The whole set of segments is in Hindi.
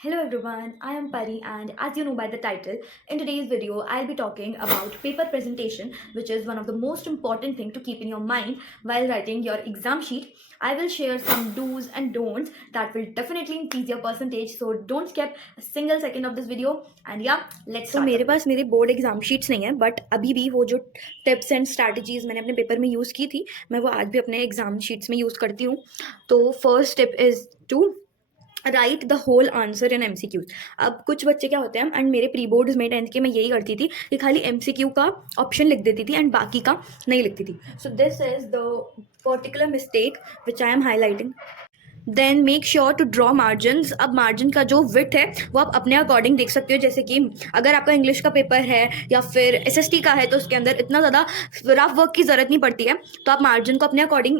Hello everyone, I am Pari and as you know by the title, in today's video I'll be talking about paper presentation, which is one of the most important thing to keep in your mind while writing your exam sheet. I will share some do's and don'ts that will definitely increase your percentage, so don't skip a single second of this video. And yeah, let's start. मेरे पास मेरे बोर्ड एग्जाम शीट्स नहीं है, बट अभी भी वो जो टिप्स एंड स्ट्रैटेजीज मैंने अपने पेपर में यूज़ की थी, मैं वो आज भी अपने एग्जाम शीट्स में यूज़ करती हूँ. तो first tip is to write the whole answer in MCQ. अब कुछ बच्चे क्या होते हैं, एंड मेरे प्री बोर्ड्स में 10th के मैं यही करती थी कि खाली MCQ का ऑप्शन लिख देती थी एंड बाकी का नहीं लिखती थी. So this is the particular mistake which I am highlighting. Then make sure to draw margins. अब मार्जिन का जो विड्थ है वो आप अपने अकॉर्डिंग देख सकते हो. जैसे कि अगर आपका इंग्लिश का पेपर है या फिर SST का है तो उसके अंदर इतना ज़्यादा रफ वर्क की ज़रूरत नहीं पड़ती है, तो आप मार्जिन को अपने अकॉर्डिंग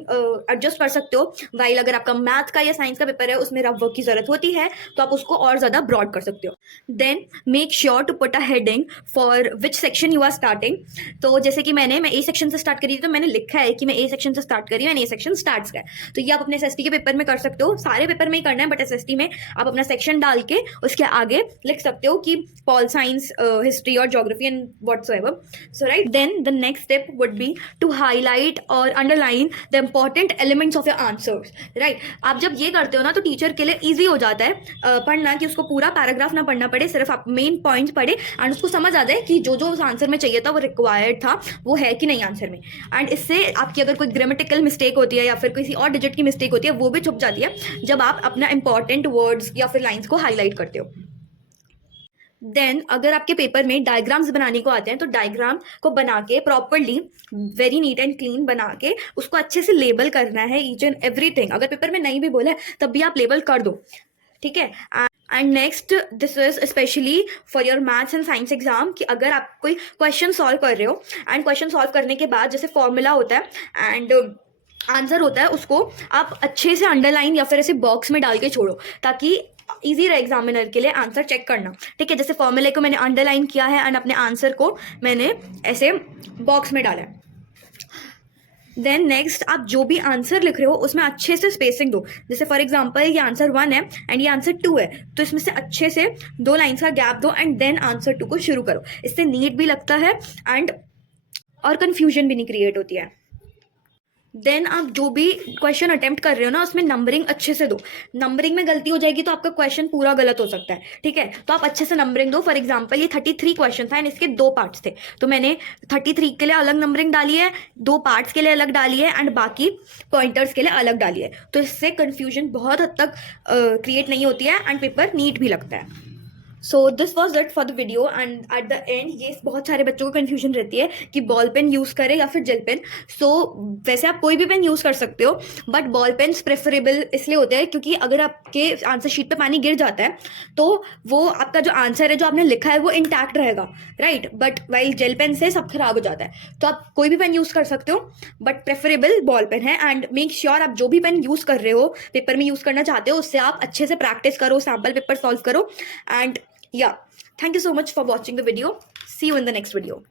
एडजस्ट कर सकते हो. वाइल अगर आपका मैथ का या साइंस का पेपर है उसमें रफ वर्क की ज़रूरत होती है तो आप उसको और ज़्यादा ब्रॉड कर सकते हो. Then make sure to put a heading for which section you are starting. तो जैसे कि मैं A सेक्शन से स्टार्ट करी थी तो मैंने लिखा है कि मैं A सेक्शन से स्टार्ट करी, मैंने A सेक्शन स्टार्ट का है. तो ये आप अपने SST के पेपर में कर सकते हो. सारे पेपर में ही करना है, बट SST में आप अपना सेक्शन डाल के उसके आगे लिख सकते हो कि पॉल साइंस, हिस्ट्री और geography and whatsoever. So right, then the next step would be to highlight और underline the important elements of your answers. Right, आप जब ये करते हो ना तो टीचर के लिए ईजी हो जाता है पढ़ना, कि उसको पूरा पैराग्राफ ना पढ़ना पड़े, सिर्फ आप मेन पॉइंट्स पढ़े एंड उसको समझ आ जाए कि जो जो उस आंसर में चाहिए था वो रिक्वायर्ड था वो है कि नहीं आंसर में. एंड इससे आपकी अगर कोई ग्रामेटिकल मिस्टेक होती है या फिर किसी और डिजिट की मिस्टेक होती है वो भी छुप जाती है जब आप अपना इंपॉर्टेंट वर्ड्स या फिर लाइंस को हाईलाइट करते हो. देन अगर आपके पेपर में डायग्राम्स बनाने को आते हैं तो डायग्राम को बना के properly very neat and clean बना के उसको अच्छे से लेबल करना है ईच एंड एवरीथिंग. अगर पेपर में नहीं भी बोला है तब भी आप लेबल कर दो, ठीक है. And next, this is specially for your maths and science exam, कि अगर आप कोई क्वेश्चन सॉल्व कर रहे हो एंड क्वेश्चन सॉल्व करने के बाद जैसे फॉर्मूला होता है एंड आंसर होता है, उसको आप अच्छे से अंडरलाइन या फिर ऐसे बॉक्स में डाल के छोड़ो ताकि इजी रहे एग्जामिनर के लिए आंसर चेक करना. ठीक है, जैसे फॉर्मूले को मैंने अंडरलाइन किया है एंड अपने आंसर को मैंने ऐसे बॉक्स में डाला है. देन नेक्स्ट, आप जो भी आंसर लिख रहे हो उसमें अच्छे से स्पेसिंग दो. जैसे फॉर एग्जांपल ये आंसर 1 है एंड ये आंसर 2 है, तो इसमें से अच्छे से 2 लाइन्स का गैप दो एंड देन आंसर 2 को शुरू करो. इससे नीट भी लगता है एंड और कन्फ्यूजन भी नहीं क्रिएट होती है. देन आप जो भी क्वेश्चन अटेम्प्ट कर रहे हो ना उसमें नंबरिंग अच्छे से दो. नंबरिंग में गलती हो जाएगी तो आपका क्वेश्चन पूरा गलत हो सकता है, ठीक है. तो आप अच्छे से नंबरिंग दो. फॉर एग्जांपल ये 33 क्वेश्चन था एंड इसके 2 पार्ट्स थे, तो मैंने 33 के लिए अलग नंबरिंग डाली है, 2 पार्ट्स के लिए अलग डाली है एंड बाकी पॉइंटर्स के लिए अलग डाली है. तो इससे कन्फ्यूजन बहुत हद तक क्रिएट नहीं होती है एंड पेपर नीट भी लगता है. So this was it for the video. And at the end ये बहुत सारे बच्चों को कन्फ्यूजन रहती है कि बॉल पेन यूज़ करें या फिर जेल पेन. सो वैसे आप कोई भी पेन यूज़ कर सकते हो, बट बॉल पेन्स प्रेफरेबल इसलिए होते हैं क्योंकि अगर आपके आंसर शीट पे पानी गिर जाता है तो वो आपका जो आंसर है जो आपने लिखा है वो इंटैक्ट रहेगा, right. But while gel pen से सब खराब हो जाता है. तो आप कोई भी पेन यूज़ कर सकते हो, बट प्रेफरेबल बॉल पेन है. एंड मेक श्योर आप जो भी पेन यूज़ कर रहे हो, पेपर में यूज़ करना चाहते हो, उससे आप अच्छे से प्रैक्टिस करो, सैम्पल पेपर सॉल्व करो. And yeah, thank you so much for watching the video. See you in the next video.